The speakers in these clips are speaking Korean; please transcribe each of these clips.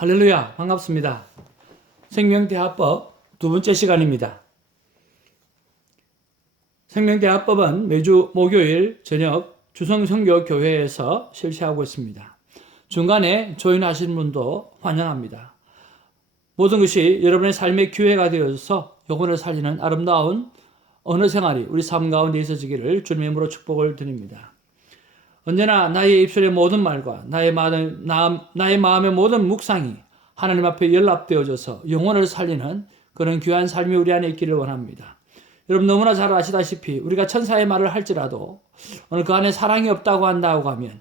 할렐루야, 반갑습니다. 생명대화법 두 번째 시간입니다. 생명대화법은 매주 목요일 저녁 주성선교교회에서 실시하고 있습니다. 중간에 조인하시는 분도 환영합니다. 모든 것이 여러분의 삶의 기회가 되어서 영혼을 살리는 아름다운 언어 생활이 우리 삶 가운데 있어지기를 주님의 이름으로 축복을 드립니다. 언제나 나의 입술의 모든 말과 나의 마음의 모든 묵상이 하나님 앞에 연락되어져서 영혼을 살리는 그런 귀한 삶이 우리 안에 있기를 원합니다. 여러분 너무나 잘 아시다시피 우리가 천사의 말을 할지라도 오늘 그 안에 사랑이 없다고 한다고 하면,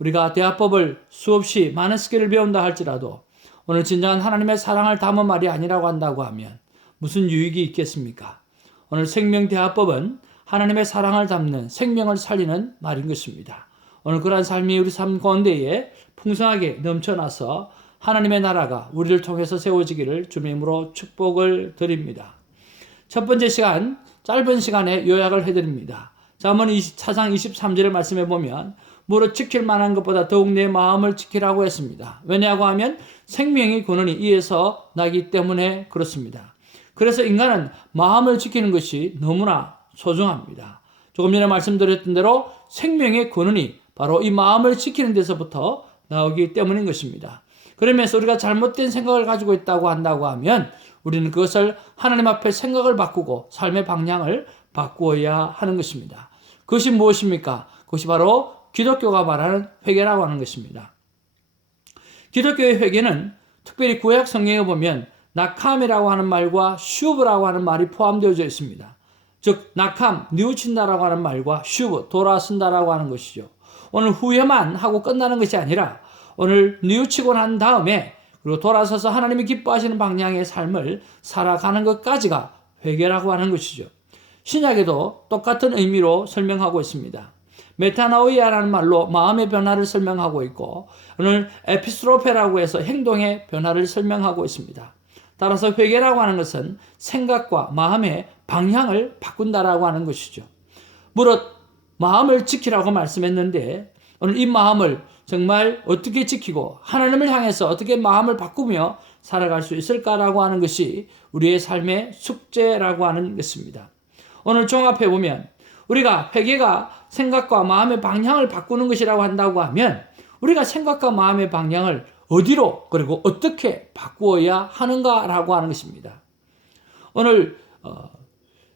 우리가 대화법을 수없이 많은 스킬을 배운다 할지라도 오늘 진정한 하나님의 사랑을 담은 말이 아니라고 한다고 하면 무슨 유익이 있겠습니까? 오늘 생명대화법은 하나님의 사랑을 담는 생명을 살리는 말인 것입니다. 오늘 그러한 삶이 우리 삶 가운데에 풍성하게 넘쳐나서 하나님의 나라가 우리를 통해서 세워지기를 주님의 이름으로 축복을 드립니다. 첫 번째 시간, 짧은 시간에 요약을 해드립니다. 잠언 4장 23절의 말씀에 보면 무릇 지킬 만한 것보다 더욱 내 마음을 지키라고 했습니다. 왜냐하고 하면 생명이 근원이 이에서 나기 때문에 그렇습니다. 그래서 인간은 마음을 지키는 것이 너무나 소중합니다. 조금 전에 말씀드렸던 대로 생명의 근원이 바로 이 마음을 지키는 데서부터 나오기 때문인 것입니다. 그러면서 우리가 잘못된 생각을 가지고 있다고 한다고 하면 우리는 그것을 하나님 앞에 생각을 바꾸고 삶의 방향을 바꾸어야 하는 것입니다. 그것이 무엇입니까? 그것이 바로 기독교가 말하는 회개라고 하는 것입니다. 기독교의 회개는 특별히 구약 성경에 보면 낙함이라고 하는 말과 슈브라고 하는 말이 포함되어져 있습니다. 즉 낙함, 뉘우친다라고 하는 말과 슈브, 돌아선다라고 하는 것이죠. 오늘 후회만 하고 끝나는 것이 아니라 오늘 뉘우치고 난 다음에 그리고 돌아서서 하나님이 기뻐하시는 방향의 삶을 살아가는 것까지가 회개라고 하는 것이죠. 신약에도 똑같은 의미로 설명하고 있습니다. 메타노이아라는 말로 마음의 변화를 설명하고 있고, 오늘 에피스트로페라고 해서 행동의 변화를 설명하고 있습니다. 따라서 회개라고 하는 것은 생각과 마음의 방향을 바꾼다라고 하는 것이죠. 무릇 마음을 지키라고 말씀했는데 오늘 이 마음을 정말 어떻게 지키고 하나님을 향해서 어떻게 마음을 바꾸며 살아갈 수 있을까라고 하는 것이 우리의 삶의 숙제라고 하는 것입니다. 오늘 종합해 보면 우리가 회개가 생각과 마음의 방향을 바꾸는 것이라고 한다고 하면 우리가 생각과 마음의 방향을 어디로 그리고 어떻게 바꾸어야 하는가라고 하는 것입니다. 오늘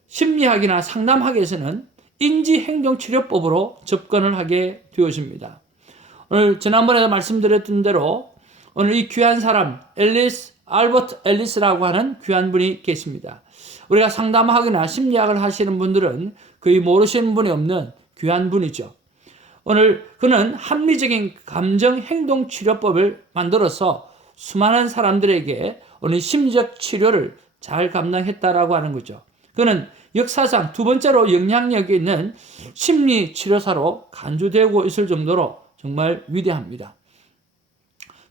심리학이나 상담학에서는 인지행동치료법으로 접근을 하게 되어집니다. 오늘 지난번에도 말씀드렸던 대로 오늘 이 귀한 사람 알버트 앨리스라고 하는 귀한 분이 계십니다. 우리가 상담학이나 심리학을 하시는 분들은 거의 모르시는 분이 없는 귀한 분이죠. 오늘 그는 합리적인 감정행동치료법을 만들어서 수많은 사람들에게 오늘 심리적 치료를 잘 감당했다라고 하는 거죠. 그는 역사상 두 번째로 영향력이 있는 심리치료사로 간주되고 있을 정도로 정말 위대합니다.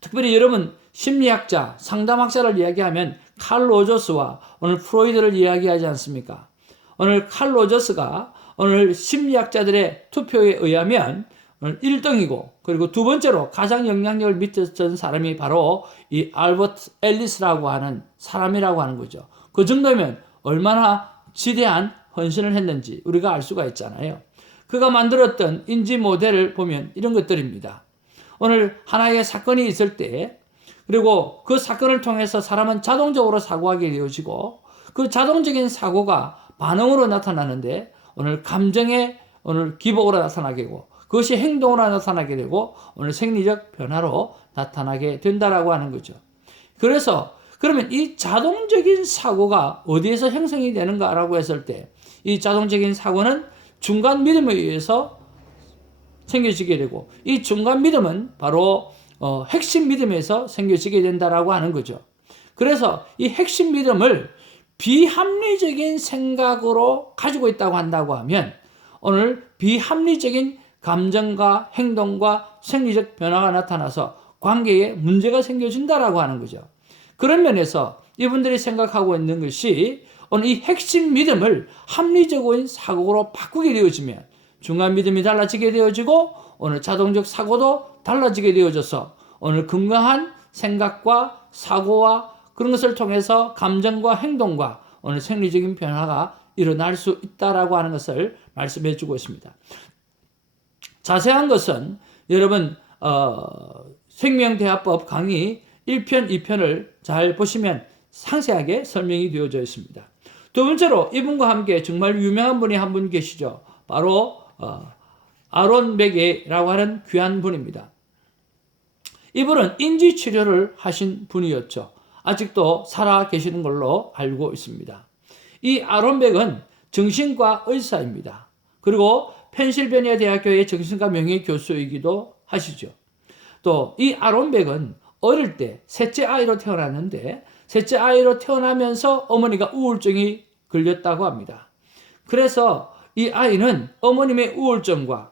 특별히 여러분 심리학자, 상담학자를 이야기하면 칼 로저스와 오늘 프로이드를 이야기하지 않습니까? 오늘 칼 로저스가 오늘 심리학자들의 투표에 의하면 오늘 1등이고, 그리고 두 번째로 가장 영향력을 미쳤던 사람이 바로 이 알버트 앨리스라고 하는 사람이라고 하는 거죠. 그 정도면 얼마나 지대한 헌신을 했는지 우리가 알 수가 있잖아요. 그가 만들었던 인지 모델을 보면 이런 것들입니다. 오늘 하나의 사건이 있을 때, 그리고 그 사건을 통해서 사람은 자동적으로 사고하게 되어지고 그 자동적인 사고가 반응으로 나타나는데 오늘 감정의 오늘 기복으로 나타나게 되고 그것이 행동으로 나타나게 되고 오늘 생리적 변화로 나타나게 된다라고 하는 거죠. 그래서 그러면 이 자동적인 사고가 어디에서 형성이 되는가라고 했을 때 이 자동적인 사고는 중간 믿음에 의해서 생겨지게 되고 이 중간 믿음은 바로 핵심 믿음에서 생겨지게 된다라고 하는 거죠. 그래서 이 핵심 믿음을 비합리적인 생각으로 가지고 있다고 한다고 하면 오늘 비합리적인 감정과 행동과 생리적 변화가 나타나서 관계에 문제가 생겨진다라고 하는 거죠. 그런 면에서 이분들이 생각하고 있는 것이 오늘 이 핵심 믿음을 합리적인 사고로 바꾸게 되어지면 중간 믿음이 달라지게 되어지고 오늘 자동적 사고도 달라지게 되어져서 오늘 건강한 생각과 사고와 그런 것을 통해서 감정과 행동과 오늘 생리적인 변화가 일어날 수 있다라고 하는 것을 말씀해 주고 있습니다. 자세한 것은 여러분 생명대화법 강의 1편, 2편을 잘 보시면 상세하게 설명이 되어져 있습니다. 두 번째로 이분과 함께 정말 유명한 분이 한 분 계시죠. 바로 아론 베게라고 하는 귀한 분입니다. 이분은 인지치료를 하신 분이었죠. 아직도 살아 계시는 걸로 알고 있습니다. 이 아론 베게는 정신과 의사입니다. 그리고 펜실베니아 대학교의 정신과 명예교수이기도 하시죠. 또 이 아론 베게는 어릴 때 셋째 아이로 태어났는데 셋째 아이로 태어나면서 어머니가 우울증이 걸렸다고 합니다. 그래서 이 아이는 어머님의 우울증과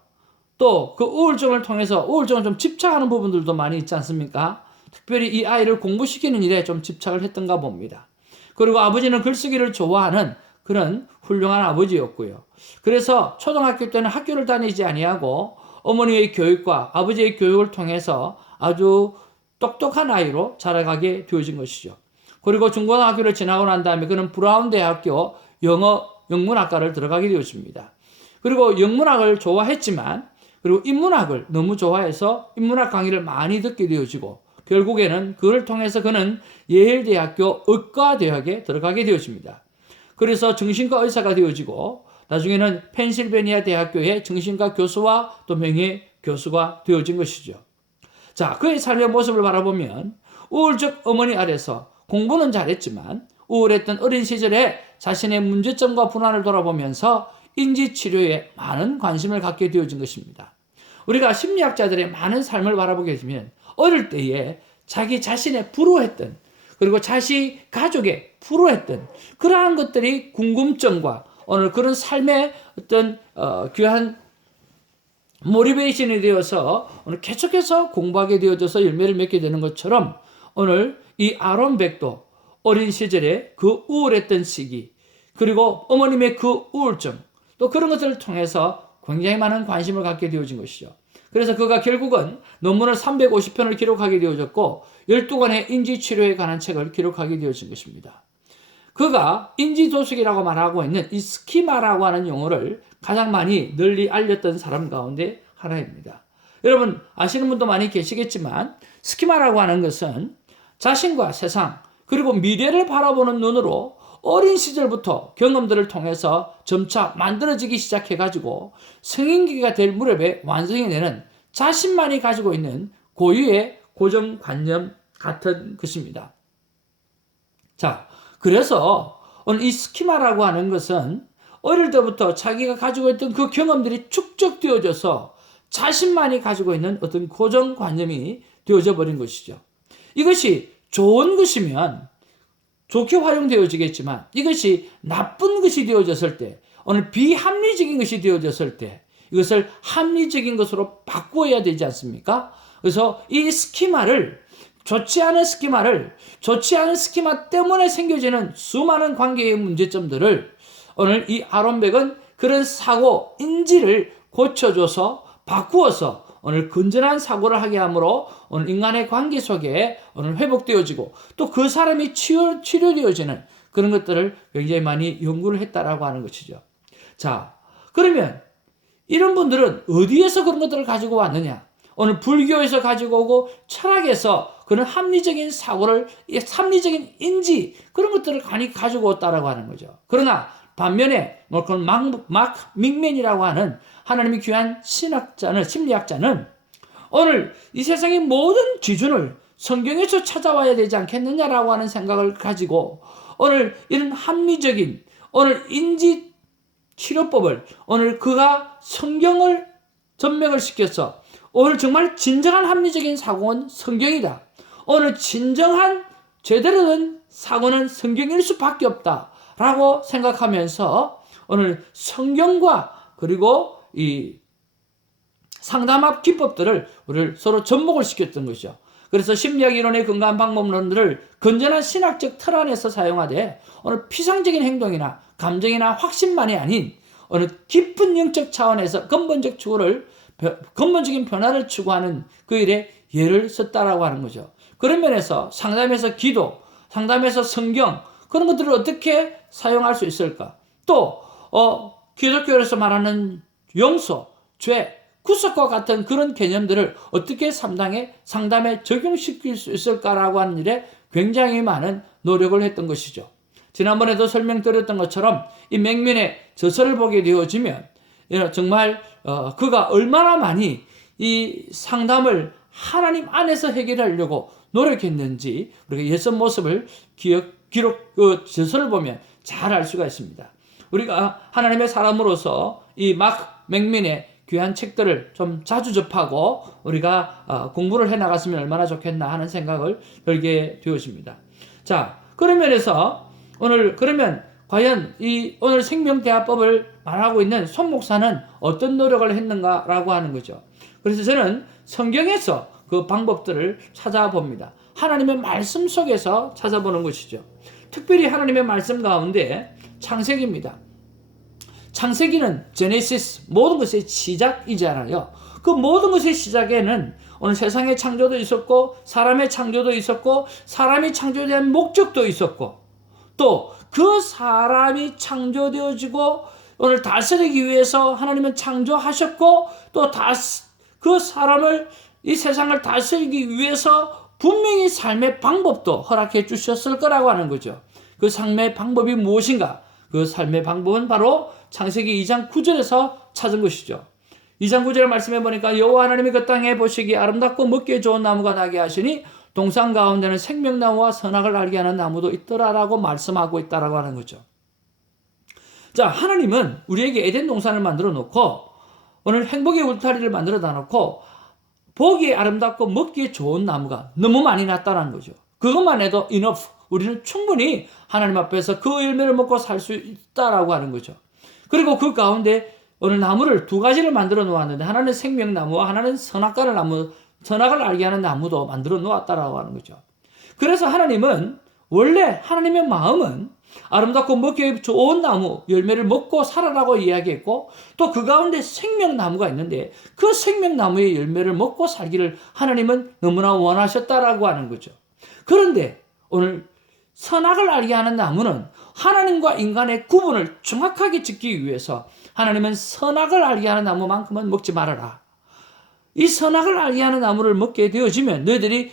또 그 우울증을 통해서 우울증을 좀 집착하는 부분들도 많이 있지 않습니까? 특별히 이 아이를 공부시키는 일에 좀 집착을 했던가 봅니다. 그리고 아버지는 글쓰기를 좋아하는 그런 훌륭한 아버지였고요. 그래서 초등학교 때는 학교를 다니지 아니하고 어머니의 교육과 아버지의 교육을 통해서 아주 똑똑한 아이로 자라가게 되어진 것이죠. 그리고 중고등학교를 지나고 난 다음에 그는 브라운 대학교 영문학과를 들어가게 되었습니다. 그리고 영문학을 좋아했지만 그리고 인문학을 너무 좋아해서 인문학 강의를 많이 듣게 되어지고 결국에는 그를 통해서 그는 예일대학교 의과대학에 들어가게 되었습니다. 그래서 정신과 의사가 되어지고 나중에는 펜실베니아 대학교의 정신과 교수와 또 명예 교수가 되어진 것이죠. 자, 그의 삶의 모습을 바라보면 우울적 어머니 아래서 공부는 잘했지만 우울했던 어린 시절에 자신의 문제점과 불안을 돌아보면서 인지치료에 많은 관심을 갖게 되어진 것입니다. 우리가 심리학자들의 많은 삶을 바라보게 되면 어릴 때에 자기 자신의 불우했던 그리고 자신 가족의 불우했던 그러한 것들이 궁금증과 오늘 그런 삶의 어떤 귀한 모티베이션이 되어서 오늘 계속해서 공부하게 되어져서 열매를 맺게 되는 것처럼 오늘 이 아론 백도 어린 시절에 그 우울했던 시기 그리고 어머님의 그 우울증 또 그런 것들을 통해서 굉장히 많은 관심을 갖게 되어진 것이죠. 그래서 그가 결국은 논문을 350편을 기록하게 되어졌고 12권의 인지치료에 관한 책을 기록하게 되어진 것입니다. 그가 인지도숙이라고 말하고 있는 이 스키마라고 하는 용어를 가장 많이 널리 알렸던 사람 가운데 하나입니다. 여러분 아시는 분도 많이 계시겠지만 스키마라고 하는 것은 자신과 세상 그리고 미래를 바라보는 눈으로 어린 시절부터 경험들을 통해서 점차 만들어지기 시작해가지고 성인기가 될 무렵에 완성이 되는 자신만이 가지고 있는 고유의 고정관념 같은 것입니다. 자, 그래서 오늘 이 스키마라고 하는 것은 어릴 때부터 자기가 가지고 있던 그 경험들이 축적되어져서 자신만이 가지고 있는 어떤 고정관념이 되어져 버린 것이죠. 이것이 좋은 것이면 좋게 활용되어지겠지만 이것이 나쁜 것이 되어졌을 때 오늘 비합리적인 것이 되어졌을 때 이것을 합리적인 것으로 바꾸어야 되지 않습니까? 그래서 이 스키마를 좋지 않은 스키마 때문에 생겨지는 수많은 관계의 문제점들을 오늘 이 아론 백은 그런 사고 인지를 고쳐줘서 바꾸어서 오늘 건전한 사고를 하게 함으로 오늘 인간의 관계 속에 오늘 회복되어지고 또 그 사람이 치료되어지는 그런 것들을 굉장히 많이 연구를 했다라고 하는 것이죠. 자, 그러면 이런 분들은 어디에서 그런 것들을 가지고 왔느냐? 오늘 불교에서 가지고 오고 철학에서 그런 합리적인 사고를, 합리적인 인지 그런 것들을 많이 가지고 왔다라고 하는 거죠. 그러나 반면에 그런 마크 믹맨이라고 하는 하나님이 귀한 심리학자는 오늘 이 세상의 모든 기준을 성경에서 찾아와야 되지 않겠느냐라고 하는 생각을 가지고 오늘 이런 합리적인 오늘 인지 치료법을 오늘 그가 성경을 전맥을 시켜서 오늘 정말 진정한 합리적인 사고는 성경이다. 오늘 진정한 제대로 된 사고는 성경일 수밖에 없다라고 생각하면서 오늘 성경과 그리고 이 상담학 기법들을 우리를 서로 접목을 시켰던 것이죠. 그래서 심리학 이론의 근거한 방법론들을 건전한 신학적 틀 안에서 사용하되 오늘 피상적인 행동이나 감정이나 확신만이 아닌 어느 깊은 영적 차원에서 근본적인 변화를 추구하는 그 일에 예를 썼다라고 하는 거죠. 그런 면에서 상담에서 기도, 상담에서 성경, 그런 것들을 어떻게 사용할 수 있을까? 또 기독교에서 말하는 용서, 죄, 구속과 같은 그런 개념들을 어떻게 상담에 적용시킬 수 있을까라고 하는 일에 굉장히 많은 노력을 했던 것이죠. 지난번에도 설명드렸던 것처럼 이 맥민의 저서를 보게 되어지면 정말 그가 얼마나 많이 이 상담을 하나님 안에서 해결하려고 노력했는지 우리가 옛 모습을 기록 저서를 보면 잘 알 수가 있습니다. 우리가 하나님의 사람으로서 이 막 맥민의 귀한 책들을 좀 자주 접하고 우리가 공부를 해나갔으면 얼마나 좋겠나 하는 생각을 들게 되었습니다. 자, 그런 면에서 그러면 과연 이 오늘 생명대화법을 말하고 있는 손 목사는 어떤 노력을 했는가라고 하는 거죠. 그래서 저는 성경에서 그 방법들을 찾아봅니다. 하나님의 말씀 속에서 찾아보는 것이죠. 특별히 하나님의 말씀 가운데 창세기입니다. 창세기는 제네시스, 모든 것의 시작이잖아요. 그 모든 것의 시작에는 오늘 세상의 창조도 있었고 사람의 창조도 있었고 사람이 창조된 목적도 있었고 또 그 사람이 창조되어지고 오늘 다스리기 위해서 하나님은 창조하셨고 또 그 사람을 이 세상을 다스리기 위해서 분명히 삶의 방법도 허락해 주셨을 거라고 하는 거죠. 그 삶의 방법이 무엇인가? 그 삶의 방법은 바로 창세기 2장 9절에서 찾은 것이죠. 2장 9절 말씀해 보니까 여호와 하나님이 그 땅에 보시기에 아름답고 먹기에 좋은 나무가 나게 하시니 동산 가운데는 생명나무와 선악을 알게 하는 나무도 있더라라고 말씀하고 있다라고 하는 거죠. 자, 하나님은 우리에게 에덴 동산을 만들어 놓고 오늘 행복의 울타리를 만들어 놓고 보기에 아름답고 먹기에 좋은 나무가 너무 많이 났다는 거죠. 그것만 해도 enough. 우리는 충분히 하나님 앞에서 그 열매를 먹고 살 수 있다라고 하는 거죠. 그리고 그 가운데 오늘 나무를 두 가지를 만들어 놓았는데 하나는 생명나무와 하나는 선악을 알게 하는 나무도 만들어 놓았다라고 하는 거죠. 그래서 하나님은 원래 하나님의 마음은 아름답고 먹기에 좋은 나무 열매를 먹고 살아라고 이야기했고 또 그 가운데 생명나무가 있는데 그 생명나무의 열매를 먹고 살기를 하나님은 너무나 원하셨다라고 하는 거죠. 그런데 오늘 선악을 알게 하는 나무는 하나님과 인간의 구분을 정확하게 짓기 위해서 하나님은 선악을 알게 하는 나무만큼은 먹지 말아라. 이 선악을 알게 하는 나무를 먹게 되어지면 너희들이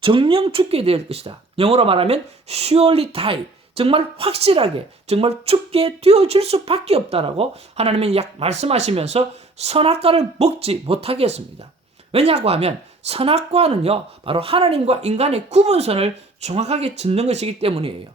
정령 죽게 될 것이다. 영어로 말하면 surely die. 정말 확실하게 정말 죽게 되어질 수밖에 없다라고 하나님은 말씀하시면서 선악과를 먹지 못하게 했습니다. 왜냐고 하면 선악과는요 바로 하나님과 인간의 구분선을 정확하게 짓는 것이기 때문이에요.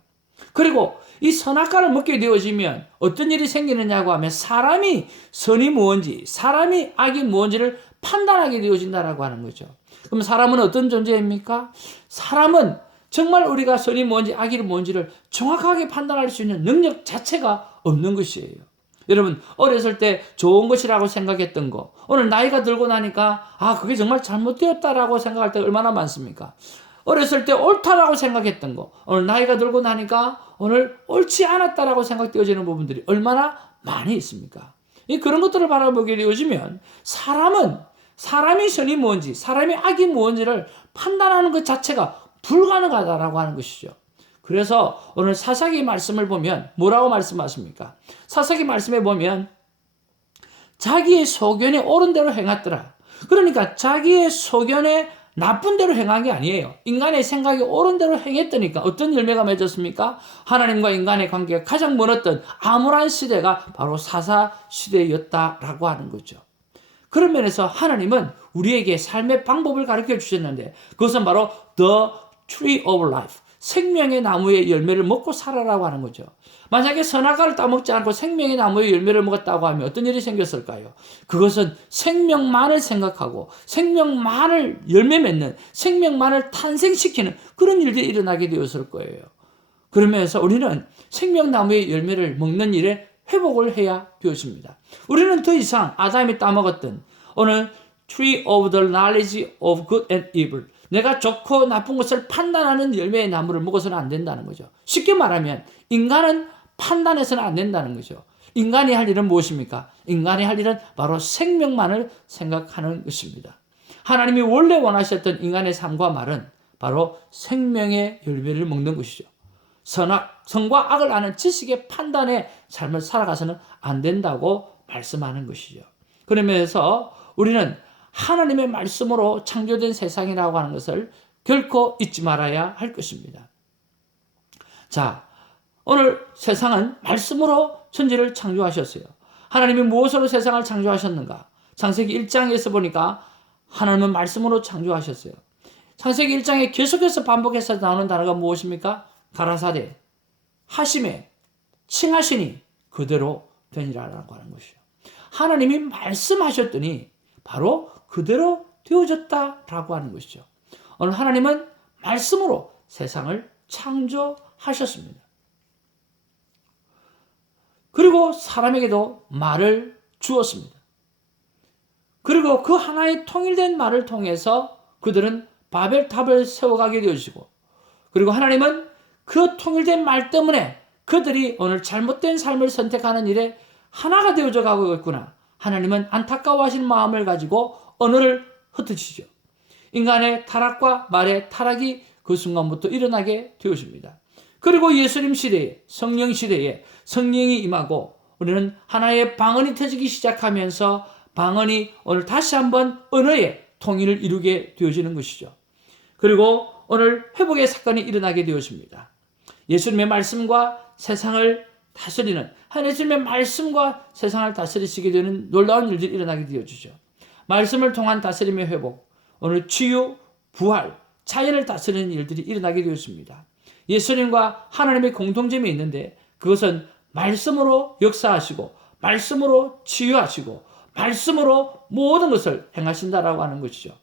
그리고 이 선악과를 먹게 되어지면 어떤 일이 생기느냐고 하면 사람이 선이 무엇인지 사람이 악이 무엇인지를 판단하게 되어진다라고 하는 거죠. 그럼 사람은 어떤 존재입니까? 사람은 정말 우리가 선이 뭔지 악이 뭔지를 정확하게 판단할 수 있는 능력 자체가 없는 것이에요. 여러분 어렸을 때 좋은 것이라고 생각했던 거 오늘 나이가 들고 나니까 그게 정말 잘못되었다라고 생각할 때 얼마나 많습니까? 어렸을 때 옳다라고 생각했던 거 오늘 나이가 들고 나니까 오늘 옳지 않았다라고 생각되어지는 부분들이 얼마나 많이 있습니까? 그런 것들을 바라보게 되어지면 사람이 선이 뭔지 사람이 악이 뭔지를 판단하는 것 자체가 불가능하다라고 하는 것이죠. 그래서 오늘 사사기 말씀을 보면 뭐라고 말씀하십니까? 사사기 말씀에 보면 자기의 소견에 옳은 대로 행했더라. 그러니까 자기의 소견에 나쁜 대로 행한 게 아니에요. 인간의 생각이 옳은 대로 행했더니까 어떤 열매가 맺었습니까? 하나님과 인간의 관계가 가장 멀었던 암울한 시대가 바로 사사 시대였다라고 하는 거죠. 그런 면에서 하나님은 우리에게 삶의 방법을 가르쳐 주셨는데 그것은 바로 The Tree of Life. 생명의 나무의 열매를 먹고 살아라고 하는 거죠. 만약에 선악과를 따먹지 않고 생명의 나무의 열매를 먹었다고 하면 어떤 일이 생겼을까요? 그것은 생명만을 생각하고 생명만을 열매 맺는 생명만을 탄생시키는 그런 일들이 일어나게 되었을 거예요. 그러면서 우리는 생명나무의 열매를 먹는 일에 회복을 해야 되었습니다. 우리는 더 이상 아담이 따먹었던 오늘 Tree of the Knowledge of Good and Evil 내가 좋고 나쁜 것을 판단하는 열매의 나무를 먹어서는 안 된다는 거죠. 쉽게 말하면 인간은 판단해서는 안 된다는 거죠. 인간이 할 일은 무엇입니까? 인간이 할 일은 바로 생명만을 생각하는 것입니다. 하나님이 원래 원하셨던 인간의 삶과 말은 바로 생명의 열매를 먹는 것이죠. 선과 악을 아는 지식의 판단의 삶을 살아가서는 안 된다고 말씀하는 것이죠. 그러면서 우리는 하나님의 말씀으로 창조된 세상이라고 하는 것을 결코 잊지 말아야 할 것입니다. 자, 오늘 세상은 말씀으로 천지를 창조하셨어요. 하나님이 무엇으로 세상을 창조하셨는가? 창세기 1장에서 보니까 하나님은 말씀으로 창조하셨어요. 창세기 1장에 계속해서 반복해서 나오는 단어가 무엇입니까? 가라사대, 하심에, 칭하시니 그대로 되니라라고 하는 것이요. 하나님이 말씀하셨더니 바로 그대로 되어졌다라고 하는 것이죠. 오늘 하나님은 말씀으로 세상을 창조하셨습니다. 그리고 사람에게도 말을 주었습니다. 그리고 그 하나의 통일된 말을 통해서 그들은 바벨탑을 세워가게 되어지고, 그리고 하나님은 그 통일된 말 때문에 그들이 오늘 잘못된 삶을 선택하는 일에 하나가 되어져 가고 있구나. 하나님은 안타까워하시는 마음을 가지고 언어를 흩으시죠. 인간의 타락과 말의 타락이 그 순간부터 일어나게 되어집니다. 그리고 예수님 시대에, 성령 시대에 성령이 임하고 우리는 하나의 방언이 터지기 시작하면서 방언이 오늘 다시 한번 언어의 통일을 이루게 되어지는 것이죠. 그리고 오늘 회복의 사건이 일어나게 되어집니다. 예수님의 말씀과 세상을 다스리는, 예수님의 말씀과 세상을 다스리시게 되는 놀라운 일들이 일어나게 되어지죠. 말씀을 통한 다스림의 회복, 오늘 치유, 부활, 자연을 다스리는 일들이 일어나게 되었습니다. 예수님과 하나님의 공통점이 있는데 그것은 말씀으로 역사하시고 말씀으로 치유하시고 말씀으로 모든 것을 행하신다라고 하는 것이죠.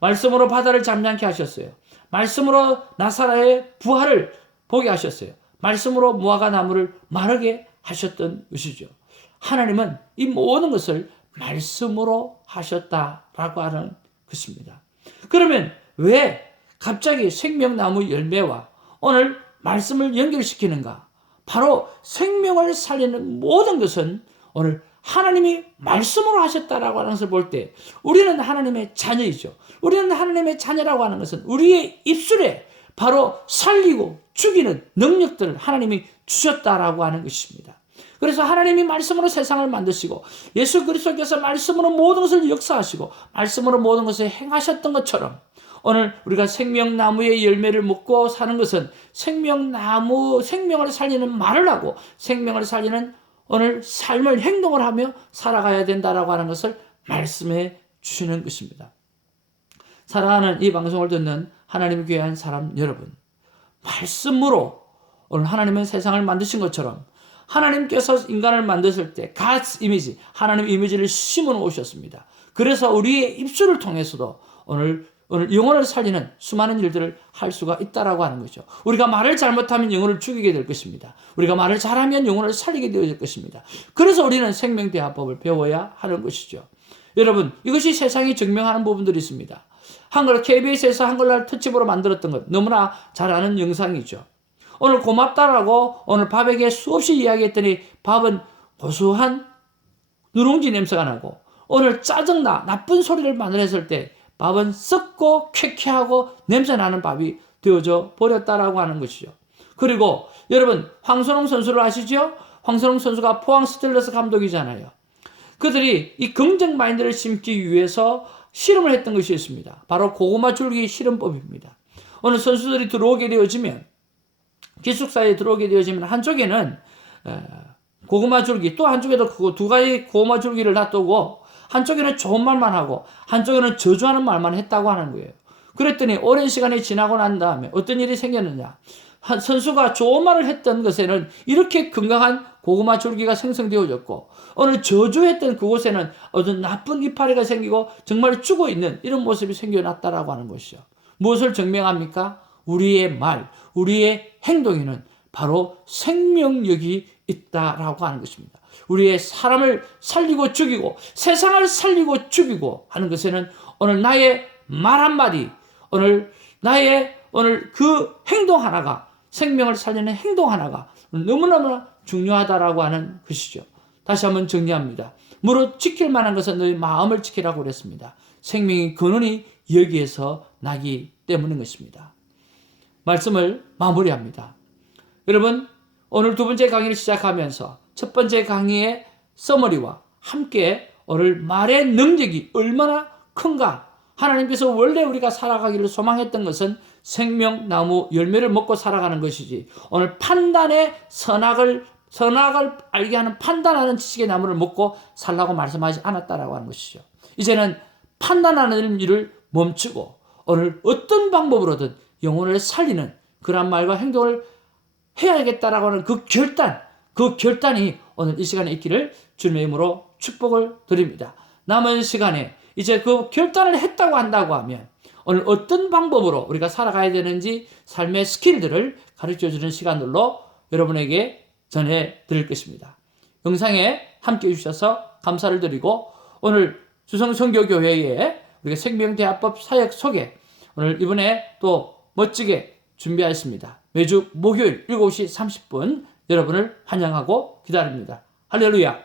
말씀으로 바다를 잠잠케 하셨어요. 말씀으로 나사라의 부활을 보게 하셨어요. 말씀으로 무화과 나무를 마르게 하셨던 것이죠. 하나님은 이 모든 것을 말씀으로 하셨다라고 하는 것입니다. 그러면 왜 갑자기 생명나무 열매와 오늘 말씀을 연결시키는가? 바로 생명을 살리는 모든 것은 오늘 하나님이 말씀으로 하셨다라고 하는 것을 볼 때 우리는 하나님의 자녀이죠. 우리는 하나님의 자녀라고 하는 것은 우리의 입술에 바로 살리고 죽이는 능력들을 하나님이 주셨다라고 하는 것입니다. 그래서 하나님이 말씀으로 세상을 만드시고 예수 그리스도께서 말씀으로 모든 것을 역사하시고 말씀으로 모든 것을 행하셨던 것처럼 오늘 우리가 생명나무의 열매를 먹고 사는 것은 생명나무, 생명을 살리는 말을 하고 생명을 살리는 오늘 삶을 행동을 하며 살아가야 된다라고 하는 것을 말씀해 주시는 것입니다. 사랑하는 이 방송을 듣는 하나님의 귀한 사람 여러분, 말씀으로 오늘 하나님은 세상을 만드신 것처럼 하나님께서 인간을 만드실 때 God's 이미지, 하나님의 이미지를 심어 놓으셨습니다. 그래서 우리의 입술을 통해서도 오늘 영혼을 살리는 수많은 일들을 할 수가 있다라고 하는 거죠. 우리가 말을 잘못하면 영혼을 죽이게 될 것입니다. 우리가 말을 잘하면 영혼을 살리게 될 것입니다. 그래서 우리는 생명대화법을 배워야 하는 것이죠. 여러분, 이것이 세상이 증명하는 부분들이 있습니다. KBS에서 한글날 특집으로 만들었던 것 너무나 잘 아는 영상이죠. 오늘 고맙다라고 오늘 밥에게 수없이 이야기했더니 밥은 고소한 누룽지 냄새가 나고 오늘 짜증나 나쁜 소리를 만들었을 때 밥은 썩고 쾌쾌하고 냄새나는 밥이 되어져 버렸다라고 하는 것이죠. 그리고 여러분 황선홍 선수를 아시죠? 황선홍 선수가 포항 스틸러스 감독이잖아요. 그들이 이 긍정 마인드를 심기 위해서 실험을 했던 것이 있습니다. 바로 고구마 줄기 실험법입니다. 오늘 선수들이 들어오게 되어지면 기숙사에 들어오게 되어지면 한쪽에는 고구마 줄기 또 한쪽에도 두 가지 고구마 줄기를 놔두고 한쪽에는 좋은 말만 하고 한쪽에는 저주하는 말만 했다고 하는 거예요. 그랬더니 오랜 시간이 지나고 난 다음에 어떤 일이 생겼느냐. 한 선수가 좋은 말을 했던 것에는 이렇게 건강한 고구마 줄기가 생성되어졌고 오늘 저주했던 그곳에는 어떤 나쁜 이파리가 생기고 정말 죽어 있는 이런 모습이 생겨났다라고 하는 것이죠. 무엇을 증명합니까? 우리의 말, 우리의 행동에는 바로 생명력이 있다라고 하는 것입니다. 우리의 사람을 살리고 죽이고 세상을 살리고 죽이고 하는 것에는 오늘 나의 말 한마디, 오늘 나의 오늘 그 행동 하나가 생명을 살리는 행동 하나가 너무너무 중요하다라고 하는 것이죠. 다시 한번 정리합니다. 무릇 지킬 만한 것은 너희 마음을 지키라고 그랬습니다. 생명의 근원이 여기에서 나기 때문인 것입니다. 말씀을 마무리합니다. 여러분, 오늘 두 번째 강의를 시작하면서 첫 번째 강의의 서머리와 함께 오늘 말의 능력이 얼마나 큰가, 하나님께서 원래 우리가 살아가기를 소망했던 것은 생명나무 열매를 먹고 살아가는 것이지, 오늘 판단의 선악을 알게 하는 판단하는 지식의 나무를 먹고 살라고 말씀하지 않았다라고 하는 것이죠. 이제는 판단하는 일을 멈추고 오늘 어떤 방법으로든 영혼을 살리는 그런 말과 행동을 해야겠다라고 하는 그 결단이 오늘 이 시간에 있기를 주님의 이름으로 축복을 드립니다. 남은 시간에 이제 그 결단을 했다고 한다고 하면 오늘 어떤 방법으로 우리가 살아가야 되는지 삶의 스킬들을 가르쳐주는 시간들로 여러분에게 전해드릴 것입니다. 영상에 함께 해주셔서 감사를 드리고, 오늘 주성선교교회의 우리가 생명대화법 사역 소개, 오늘 이번에 또 멋지게 준비하였습니다. 매주 목요일 7시 30분 여러분을 환영하고 기다립니다. 할렐루야.